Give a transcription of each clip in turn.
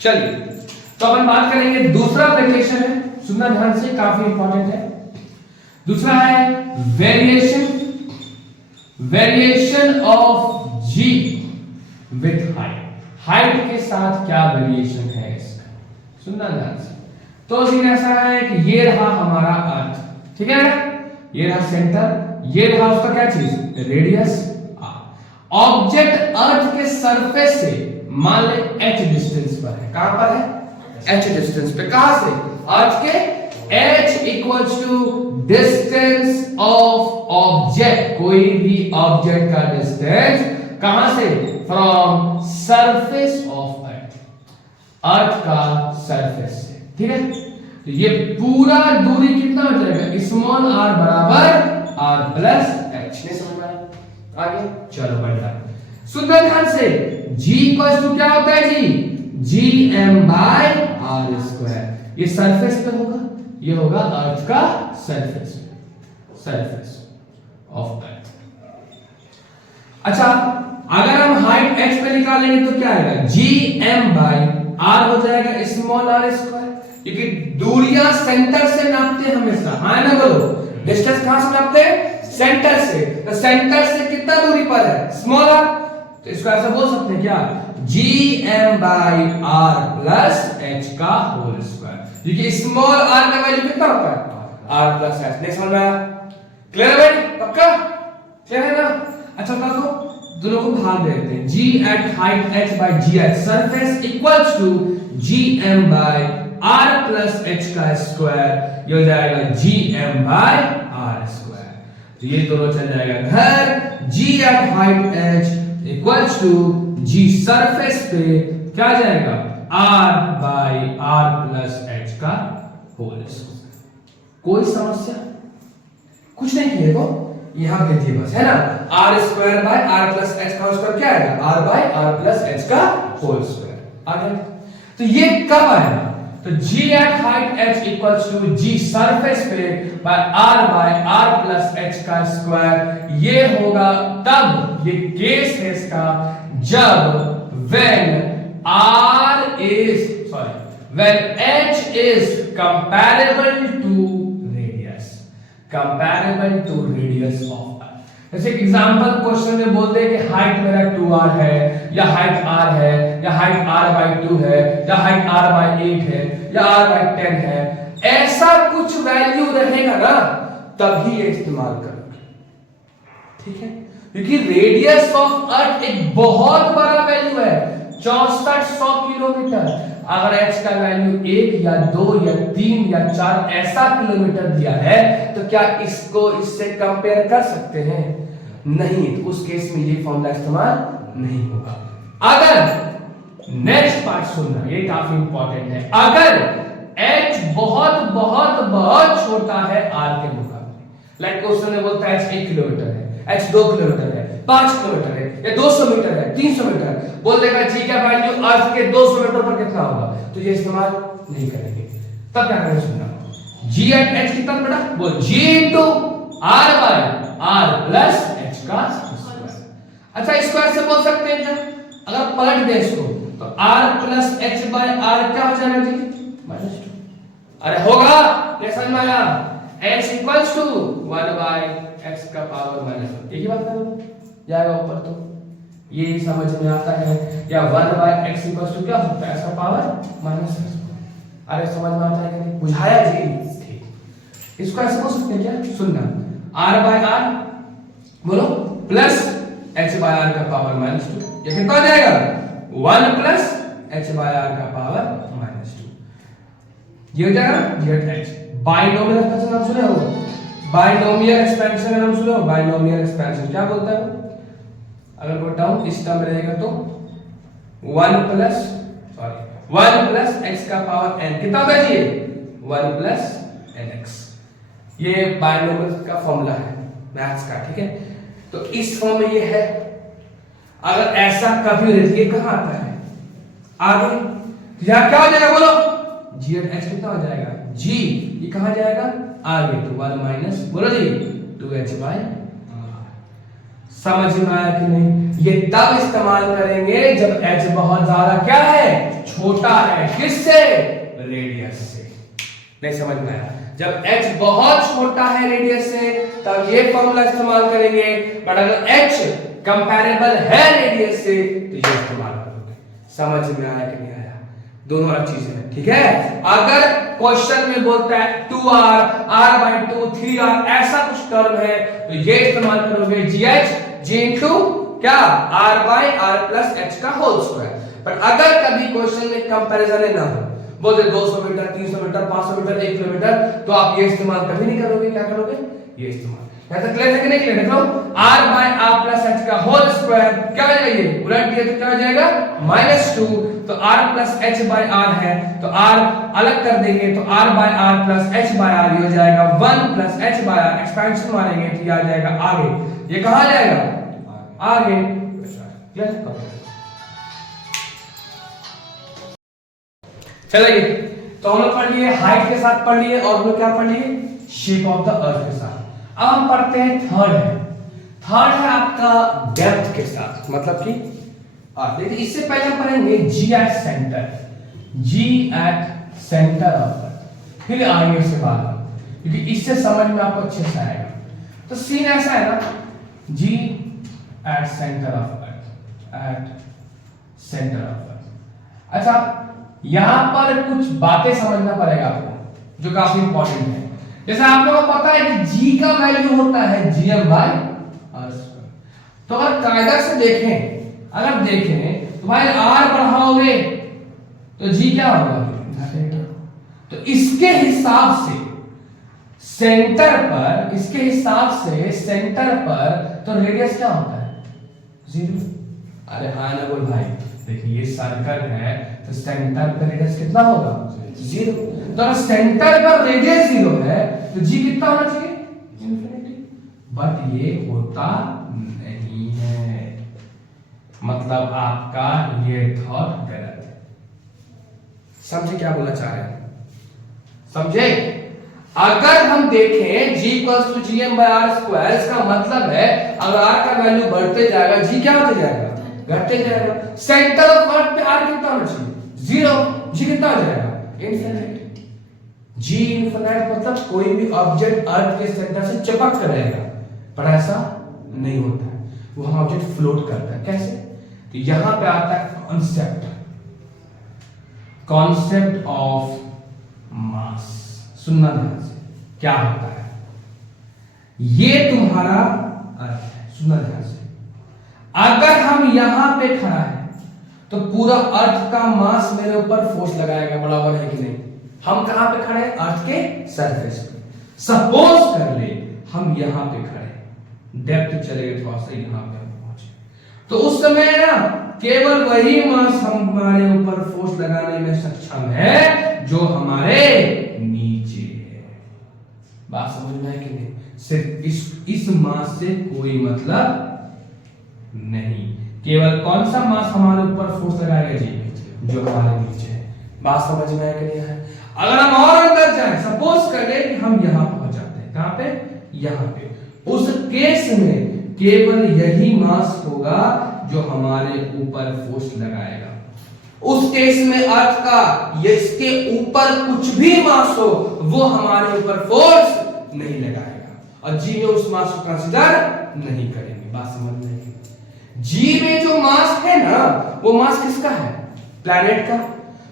चलिए, तो अपन बात करेंगे दूसरा एप्लीकेशन है, सुनना ध्यान से, काफी इंपॉर्टेंट है। दूसरा है variation of g with height. Height के साथ क्या वेरिएशन है इसका, सुनना ध्यान से। तो सीन ऐसा है कि ये रहा हमारा अर्थ, ठीक है ना, ये रहा सेंटर, ये रहा उसका क्या चीज, रेडियस। ऑब्जेक्ट अर्थ के सरफेस से मान ले h डिस्टेंस पर है, कहां पर है, h डिस्टेंस पे, कहां से, अर्थ के, h equals to distance of object, कोई भी ऑब्जेक्ट का डिस्टेंस कहां से, from surface of earth, earth का सरफेस से, ठीक है। तो ये पूरा दूरी कितना हो जाएगा, स्मॉल r बराबर r प्लस h, नहीं समझ में आगे, चलो बढ़ता है, सुनना ध्यान से। g इक्वल्स टू क्या होता है जी, gm बाय r स्क्वायर, ये सरफेस पे होगा, ये होगा अर्थ का सरफेस, सरफेस ऑफ अर्थ। अच्छा, अगर हम हाइट h पे निकालेंगे तो क्या आएगा, gm बाय r हो जाएगा स्मॉल r स्क्वायर, क्योंकि दूरियां सेंटर से नापते हैं हमेशा, हाँ ना, बोलो, डिस्टेंस कहां से नापते हैं, सेंटर से, तो सेंटर से कितना दूरी पर है, स्मॉल r, तो इसको ऐसा बोल सकते हैं क्या, gm by r plus h का होल स्क्वायर, क्योंकि स्मॉल r का वैल्यू कितना होता है, r प्लस h। नहीं समझ में आया, क्लियर है भाई, पक्का क्लियर है ना। अच्छा तो दोनों को भाग देते हैं, g at height h by g at surface equals to gm by r plus h का स्क्वायर, ये हो जाएगा gm बाय r स्क्वायर, तो ये दोनों चल जाएगा घर, g at height h equals to g surface पे क्या जाएगा, r by r plus h का होल स्क्वायर। कोई समस्या, कुछ नहीं किए वो, यहां पे थी बस, है ना, r square by r plus h का होल स्क्वायर क्या आएगा, r by r plus h का होल स्क्वायर आ गया। तो ये कब आएगा, तो g at height h equals to g surface पे बाय r प्लस h का स्क्वायर, ये होगा तब, ये केस है इसका, जब when h is comparable to radius of earth। जैसे एग्जांपल क्वेश्चन में बोलते हैं कि हाइट मेरा 2r है, या हाइट r है, या हाइट r बाय 2 है, या हाइट r बाय 8 है, या r बाय 10 है, ऐसा कुछ वैल्यू रहेगा ना, तभी ये इस्तेमाल करोगे, ठीक है, क्योंकि रेडियस ऑफ अर्थ एक बहुत बड़ा वैल्यू है, 6400 किलोमीटर। अगर h का वैल्यू 1 या 2 या 3 या 4 ऐसा किलोमीटर दिया है, तो क्या इसको इससे कंपेयर कर सकते हैं, नहीं, तो उस केस में ये फॉर्मूला इस्तेमाल नहीं होगा। अगर नेक्स्ट पार्ट सुनना, ये काफी इंपॉर्टेंट है, अगर h बहुत बहुत बहुत छोटा है r के मुकाबले, लाइक क्वेश्चन में बोलता है h 1 किलोमीटर है, h 2 किलोमीटर है, 5 किलोमीटर है, या 200 मीटर है, 300 मीटर, बोल देगा g का वैल्यू अर्थ के 200 मीटर पर कितना होगा, तो ये इस्तेमाल नहीं करेंगे। तब क्या करेंगे, सुनना, g एट h कितना बड़ा, वो g into r by r plus h का स्क्वायर। अच्छा, इसको ऐसे बोल सकते हैं क्या, अगर पलट दे इसको, तो r plus h by r क्या हो जाएगा जी, -2। अरे होगा, ये समझ में आया, h equals to 1 by x का पावर -1, एक ही बात है, जाएगा ऊपर, तो ये समझ में आता है, या 1 बाय x इक्वल्स टू क्या होता है, इसका पावर -1। अरे समझ में आता है कि नहीं, बुझाया जी, ठीक। इसको ऐसे बोल सकते हैं क्या, सुनना, r बाय r बोलो प्लस h बाय r का पावर -2, ये कितना हो जाएगा, 1 प्लस h बाय r का पावर -2, ये हो जाएगा g(h). बाइनोमियल एक्सपेंशन नाम सुने हो, बाइनोमियल एक्सपेंशन का नाम सुने हो, बाइनोमियल एक्सपेंशन क्या बोलता है, अगर कोई टर्म इस टर्म में रहेगा तो 1 प्लस x का पावर n, कितना होगा जी, 1 प्लस nx, ये बाइनोमियल का फॉर्मूला है मैथ्स का, ठीक है। तो इस फॉर्म में ये है, अगर ऐसा कभी रहती है, कहां आता है आगे, यहां क्या हो जाएगा बोलो, g एट h कितना हो जाएगा, g, ये कहां जाएगा आगे, तो 1 माइनस बोलो जी 2h बाय r। समझ में आया कि नहीं, ये तब इस्तेमाल करेंगे जब h बहुत ज्यादा क्या है, छोटा है किससे? रेडियस से। नहीं समझ में आया? जब h बहुत छोटा है रेडियस से तब ये फॉर्मूला इस्तेमाल करेंगे, बट अगर h कंपैरेबल है रेडियस से तो ये इस्तेमाल करोगे। समझ में आया कि नहीं आया? दोनों अलग चीजें हैं, ठीक है। अगर क्वेश्चन में बोलता है 2r, r/2, 3r ऐसा कुछ टर्म है तो ये इस्तेमाल करोगे gh g इनटू क्या r/r+h का होल स्क्वायर। पर अगर कभी क्वेश्चन में कंपैरिजन ना हो, बोलते 200 मीटर, 300 मीटर, 500 मीटर, 1 किलोमीटर, तो आप ये इस्तेमाल कभी नहीं करोगे। क्या करोगे? ये इस्तेमाल। यहां तक क्लियर है कि नहीं क्लियर? देखो r/r+h का होल स्क्वायर क्या हो जाएगा? ये उलट दिया तो क्या हो जाएगा? -2। तो r+h/r है तो r अलग कर देंगे तो r/r+h/r ये हो जाएगा 1+h/r। एक्सपेंशन मारेंगे तो ये आ जाएगा आगे। ये कहां जाएगा? आगे। क्लियर? चलिए, तो हम लोग पढ़ लिए हाइट के साथ पढ़ लिए, और हम लोग क्या पढ़ लिए? शेप ऑफ द अर्थ के साथ। अब हम पढ़ते हैं थर्ड है। थर्ड है आपका डेप्थ के साथ, मतलब कि देखिए इससे पहले हम पढ़ेंगे g at centre, g at centre of earth, फिर आगे से बाद, क्योंकि इससे समझ में आपको अच्छे से आएगा। तो सीन ऐसा है ना, g at centre of earth, at centre of earth. अच्छा, यहां पर कुछ बातें समझना पड़ेगा आपको जो काफी इंपॉर्टेंट है। जैसे आप लोगों को पता है कि g का वैल्यू होता है gm/r²। तो अगर कायदा से देखें, अगर देखें तो भाई r बढ़ाओगे तो g क्या होगा? घटेगा। तो इसके हिसाब से सेंटर पर, इसके हिसाब से सेंटर पर तो रेडियस क्या होता है? 0। अरे हाँ ना बोल भाई, देखिए ये सर्कल है तो सेंटर पर रेडियस कितना होगा? 0। तो अगर सेंटर पर रेडियस 0 है तो g कितना होना चाहिए? इंफिनिटी। बट ये होता नहीं है, मतलब आपका ये थॉट गलत है। समझे क्या बोलना चाह रहे हैं? समझे? अगर हम देखें g = gm/r², इसका मतलब है अगर r का वैल्यू बढ़ते जाएगा g क्या होते जाएगा? घटते जाएगा। सेंटर ऑफ अर्थ पे r कितना होना चाहिए? 0। g कितना हो जाएगा? इनफिनिट। g इनफिनिट मतलब कोई भी ऑब्जेक्ट अर्थ के सेंटर से चिपक कर रहेगा, पर ऐसा नहीं होता है, वो हम ऑब्जेक्ट फ्लोट करता है। कैसे? तो यहां पे आता है कॉन्सेप्ट, कॉन्सेप्ट ऑफ मास। सुनना ध्यान से, क्या होता है? ये तुम्हारा अर्थ है, सुनना ध्यान से। अगर हम यहां पे खड़ा है तो पूरा अर्थ का मास मेरे ऊपर फोर्स लगाएगा, बराबर है कि नहीं? हम कहां पे खड़े हैं? अर्थ के सरफेस पे। सपोज कर ले हम यहां पे खड़े, डेप्थ चलेगा थोड़ा सा, यहां पे हम पहुंचे, तो उस समय ना केवल वही मास हमारे ऊपर फोर्स लगाने में सक्षम है जो हमारे नीचे है। बात समझ में है कि नहीं? सिर्फ इस मास से कोई मतलब नहीं, केवल कौन सा मास हमारे ऊपर फोर्स लगाएगा जी? जो हमारे नीचे है। बात समझ में आया कि नहीं है? अगर हम और अंदर जाएं, सपोज कर ले कि हम यहां पहुंच जाते हैं, कहां पे? यहां पे। उस केस में केवल यही मास होगा जो हमारे ऊपर फोर्स लगाएगा। उस केस में अर्थ का इसके ऊपर कुछ भी मास हो वो हमारे ऊपर फोर्स नहीं लगाएगा, और जी में उस मास को कंसीडर नहीं करेंगे। बात समझ में? जी में जो मास है ना, वो मास किसका है? प्लैनेट का।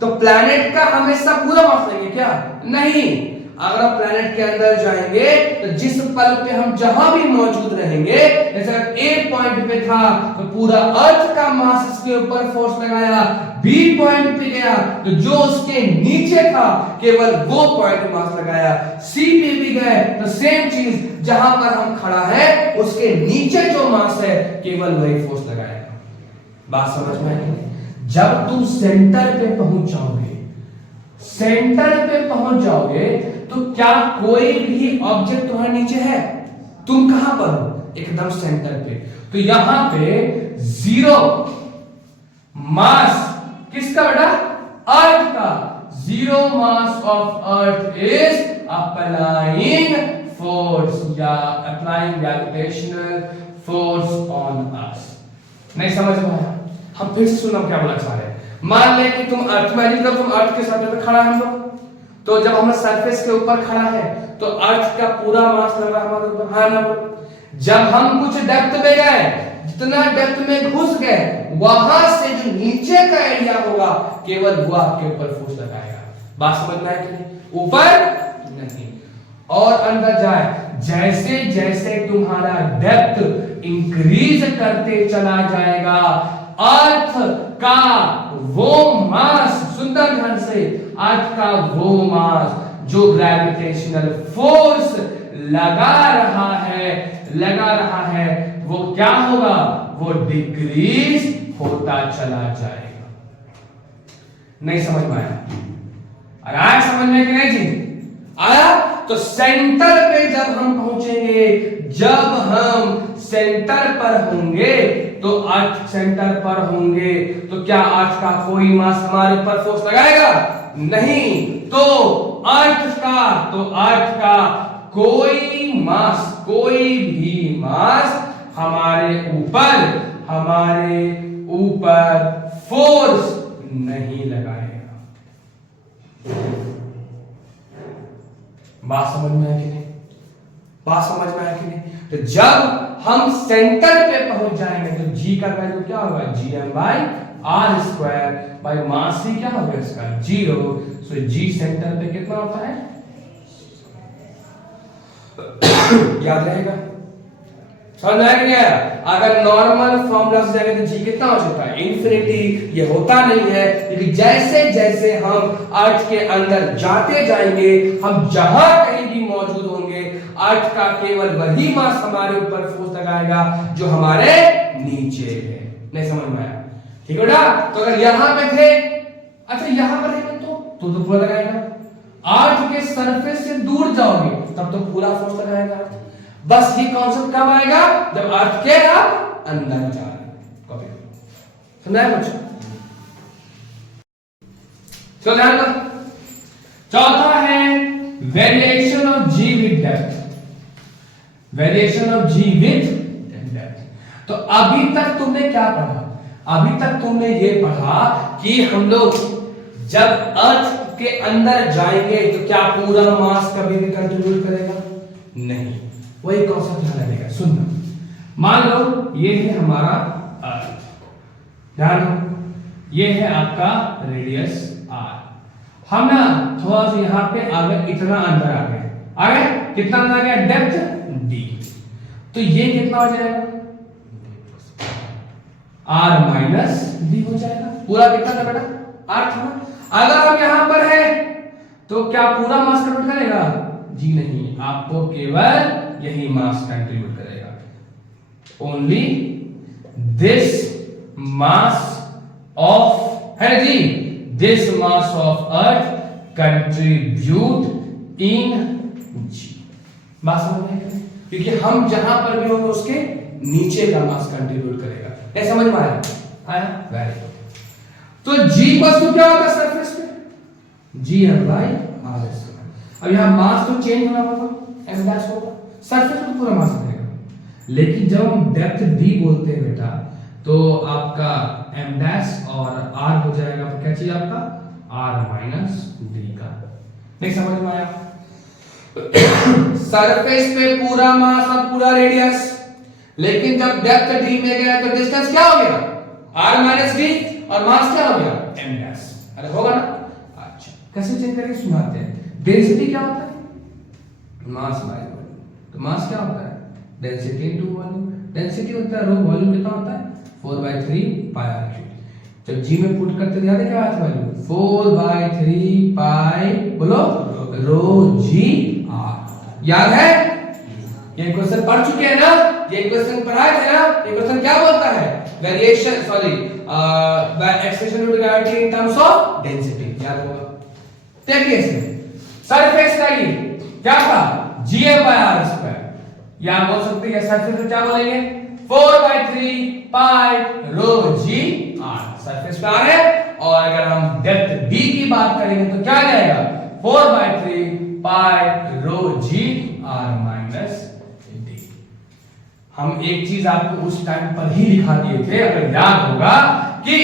तो प्लैनेट का हमेशा पूरा मास लेंगे क्या? नहीं। अगर आप प्लैनेट के अंदर जाएंगे तो जिस पल पे हम जहां भी मौजूद रहेंगे, जैसे ए पॉइंट पे था तो पूरा अर्थ का मास इसके ऊपर फोर्स लगाया, बी पॉइंट पे गया तो जो उसके नीचे था केवल वो पॉइंट मास लगाया, सी पे भी गए तो सेम चीज, जहां पर हम खड़ा है उसके नीचे जो मास है केवल वही फोर्स लगाएगा। बात समझ में आई? जब तुम सेंटर पे पहुंच जाओगे, सेंटर पे पहुंच जाओगे तो क्या कोई भी ऑब्जेक्ट तुम्हारे नीचे है? तुम कहां पर हो? एकदम सेंटर पे। तो यहां पे 0 मास किसका बेटा? अर्थ का। 0 mass of earth is applying force या applying gravitational force on us. नहीं समझ में आया? हम फिर से सुनो क्या बोला चाह रहे हैं। मान ले कि तुम अर्थ में, जब तुम अर्थ के सरफेस पे खड़ा है हम लोग, तो जब हम सरफेस के ऊपर खड़ा है तो अर्थ का पूरा मास लग रहा है हमारे ऊपर, हाँ ना। जब हम कुछ डेप्थ में गए, जितना डेप्थ में घुस गए, वहां से जो नीचे का एरिया होगा केवल वो आपके ऊपर फोर्स लगाएगा। बात समझ में आया कि नहीं? ऊपर नहीं और अंदर जाए, जैसे जैसे तुम्हारा डेप्थ इंक्रीज करते चला जाएगा, अर्थ का वो मास, सुंदर ढंग से, अर्थ का वो मास जो ग्रेविटेशनल फोर्स लगा रहा है वो क्या होगा, वो डिक्रीज होता चला जाएगा। नहीं समझ में आया? और आया समझ में कि नहीं जी? आया? तो सेंटर पे जब हम पहुंचेंगे, जब हम सेंटर पर होंगे, तो अर्थ सेंटर पर होंगे, तो क्या अर्थ का कोई मास हमारे ऊपर फोर्स लगाएगा? नहीं। तो अर्थ का कोई भी मास हमारे ऊपर फोर्स नहीं लगाएगा। बात समझ में आया कि नहीं? तो जब हम सेंटर पे पहुंच जाएंगे तो जी का वैल्यू क्या होगा, gm/r² बाय मास ही क्या होगा इसका 0। सो जी सेंटर पे कितना होता है याद रहेगा? समझ में आया? अगर नॉर्मल फॉर्मूला से जाएंगे तो जी कितना हो सकता है, इन्फिनिटी। ये होता नहीं है, लेकिन जैसे जैसे हम अर्थ के अंदर जाते जाएंगे, हम जहां कहीं भी मौजूद होंगे, अर्थ का केवल वही मास हमारे ऊपर फोर्स लगाएगा जो हमारे नीचे है। नहीं समझ में आया? ठीक है बेटा? तो अगर यहां पे थे, अच्छा यहां पर है तो पूरा लगाएगा। अर्थ के सरफेस से दूर जाओगे तब तो पूरा फोर्स लगाएगा। बस ये कॉन्सेप्ट कब आएगा, जब अर्थ के आप अंदर जा रहे हो। समझाया कुछ? चलो ध्यान दो। चौथा है variation of g with depth. Variation of g with depth. तो अभी तक तुमने क्या पढ़ा? अभी तक तुमने ये पढ़ा कि हम लोग जब अर्थ के अंदर जाएंगे तो क्या पूरा मास कभी भी कंट्रीब्यूट करेगा? नहीं। वही कॉन्सेप्ट ध्यान रखिएगा। सुनना, मान लो ये है हमारा अर्थ, ध्यान दो, ये है आपका रेडियस r। हम ना थोड़ा सा यहाँ पे आ गए, इतना अंदर आ गए, कितना अंदर आ गया, डेप्थ d। तो ये कितना हो जाएगा, r - d हो जाएगा। पूरा कितना था बेटा, r था ना। अगर हम यहां पर है तो क्या पूरा मास कंट्रीब्यूट करेगा? जी नहीं, आपको केवल यही मास कंट्रीब्यूट करेगा। ओनली दिस मास ऑफ, है जी, this mass of earth contribute in g. बात समझ में? क्योंकि हम जहां पर भी होंगे उसके नीचे का मास कंट्रीब्यूट करेगा। ये समझ में आया? Very good. तो g वस्तु क्या होता है सरफेस पे, gm/r²। अब यहां मास तो चेंज होना होगा, m डैश होगा, सरफेस तो पूरा मास रहेगा। लेकिन जब हम डेप्थ d बोलते हैं बेटा, तो आपका m डैश और r हो जाएगा, तो क्या चाहिए आपका r - d का। नहीं समझ में आया? सरफेस पे पूरा मास और पूरा रेडियस, लेकिन जब डेप्थ d में गया तो डिस्टेंस क्या हो गया, r - d, और मास क्या हो गया, m डैश। अरे होगा ना? अच्छा, कैसे चेंज करके सुनाते हैं। डेंसिटी क्या होता है, मास बाय वॉल्यूम। तो मास क्या होता है, डेंसिटी इनटू वॉल्यूम। डेंसिटी होता है रो, वॉल्यूम कितना होता है 4/3 पाई r³। जब g में पुट करते ध्यान क्या आता है वैल्यू, 4/3 पाई, बोलो, रो g r। याद है? ये क्वेश्चन पढ़ चुके हैं ना, ये क्वेश्चन पढ़ाए थे ना। ये क्वेश्चन क्या बोलता है, variation, sorry, expression of gravity in terms of density. याद होगा? देखिए इसमें सरफेस का ये क्या था, gm/r²। या बोल सकते हैं सरफेस को क्या बोलेंगे, 4/3 पाई रो g r। सरफेस पे आ रहे हैं, और अगर हम डेप्थ d की बात करेंगे तो क्या जाएगा, 4/3 पाई रो g r - d। हम एक चीज आपको उस टाइम पर ही लिखा दिए थे, अगर याद होगा, कि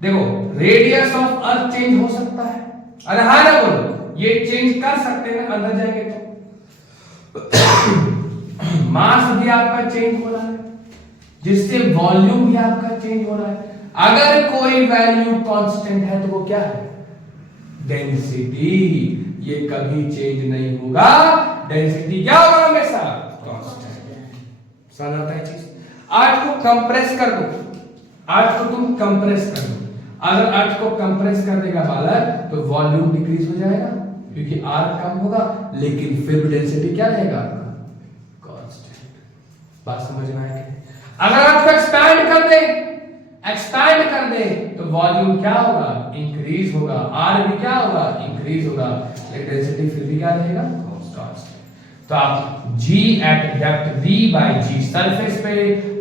देखो रेडियस ऑफ अर्थ चेंज हो सकता है, अरे हाँ ना बोलो, ये चेंज कर सकते हैं ना अंदर जाएंगे तो मास भी आपका चेंज हो रहा है, जिससे वॉल्यूम भी आपका चेंज हो रहा है। अगर कोई वैल्यू कांस्टेंट है तो वो क्या है? डेंसिटी। ये कभी चेंज नहीं होगा, डेंसिटी क्या होगा? हमेशा कांस्टेंट। समझ आता है चीज? आर्ट को कंप्रेस कर दो, आर्ट को तुम कंप्रेस कर दो। अगर आर्ट को कंप्रेस कर देगा बालक तो वॉल्यूम डिक्रीज हो जाएगा क्योंकि आर कम होगा, लेकिन फिर डेंसिटी क्या रहेगा? कांस्टेंट। बात समझ में आया? अगर आप एक्सपैंड कर दे, एक्सपैंड कर दे तो वॉल्यूम क्या होगा? इंक्रीज होगा, आर भी क्या होगा? इंक्रीज होगा, लेकिन डेंसिटी फिर भी क्या रहेगा? कांस्टेंट। तो आप g at depth d by g, surface पे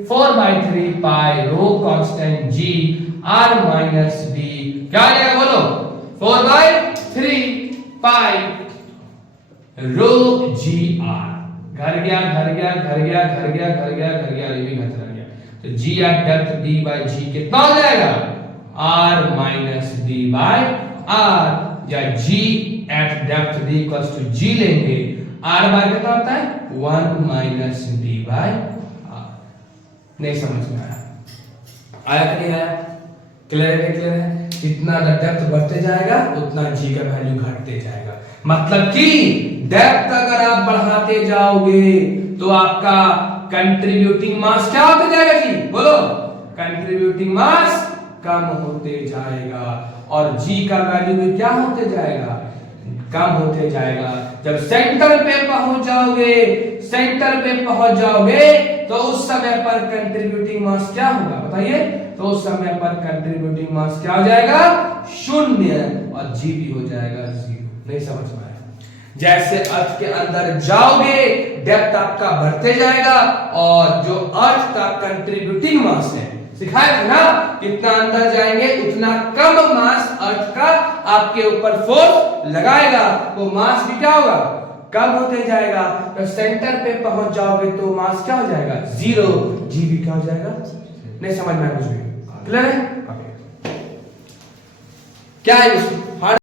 4/3 pi rho constant g r minus d क्या आ जाएगा बोलो? 4/3 पाई रो g r। घर गया, घर गया, घर गया, घर गया, घर गया, घर गया, ये भी घर चला गया। तो g at depth d by g कितना हो जाएगा? r minus d by r, या g at depth d equals to g लेंगे, r बाय कितना होता है? 1 माइनस d बाय r। नहीं समझ में आया? आया कि नहीं आया? क्लियर है? क्लियर है? जितना डेप्थ बढ़ते जाएगा उतना g का वैल्यू घटते जाएगा। मतलब कि डेप्थ अगर आप बढ़ाते जाओगे तो आपका कंट्रीब्यूटिंग मास क्या होते जाएगा जी? बोलो। कंट्रीब्यूटिंग मास कम होते जाएगा और g का वैल्यू भी क्या होते जाएगा? कम होते जाएगा। जब सेंटर पे पहुंच जाओगे, सेंटर पे पहुंच जाओगे तो उस समय पर कंट्रीब्यूटिंग मास क्या होगा बताइए? तो उस समय पर कंट्रीब्यूटिंग मास क्या हो जाएगा? 0, और g भी हो जाएगा 0। नहीं समझ में आया? जैसे अर्थ के अंदर जाओगे डेप्थ आपका बढ़ते जाएगा और जो अर्थ का कंट्रीब्यूटिंग मास है, सिखाया था ना, जितना अंदर जाएंगे उतना कम मास अर्थ का आपके ऊपर फोर्स लगाएगा, वो मास भी क्या होगा? कम होते जाएगा। तो सेंटर पे पहुंच जाओगे तो मास क्या हो जाएगा? 0, जी भी क्या हो जाएगा? नहीं समझ में आया कुछ भी? क्लियर है? क्या है उसको?